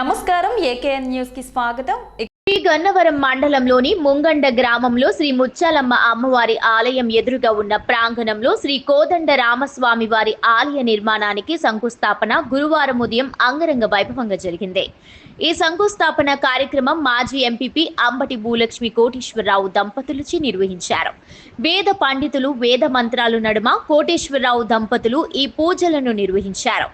నమస్కారం ఏకేఎన్ న్యూస్కి స్వాగతం. గన్నవరం మండలంలోని ముంగండ గ్రామంలో శ్రీ ముచ్చాలమ్మ అమ్మవారి ఆలయం ఎదురుగా ఉన్న ప్రాంగణంలో శ్రీ కోదండ రామస్వామి వారి ఆలయ నిర్మాణానికి శంకుస్థాపన గురువారం ఉదయం అంగరంగ వైభవంగా జరిగింది. ఈ శంకుస్థాపన కార్యక్రమం మాజీ ఎంపీపీ అంబటి భూలక్ష్మి కోటేశ్వరరావు దంపతులచే నిర్వహించారు. వేద పండితులు వేద మంత్రాలు నడుమ కోటేశ్వరరావు దంపతులు ఈ పూజలను నిర్వహించారు.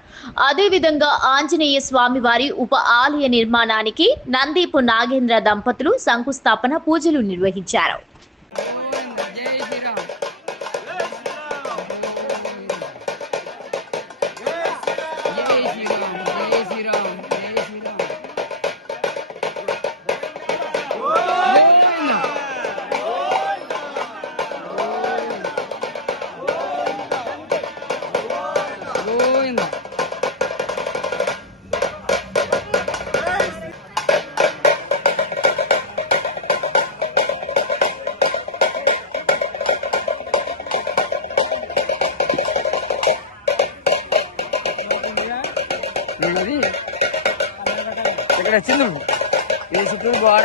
అదేవిధంగా ఆంజనేయ స్వామి వారి ఉప ఆలయ నిర్మాణానికి నందీపు నాగేంద్ర దంపతులు శంకుస్థాపన పూజలు నిర్వహించారు. ఉన్నది ఇక్కడ వచ్చింది. ఈ చుట్టూ గోడ.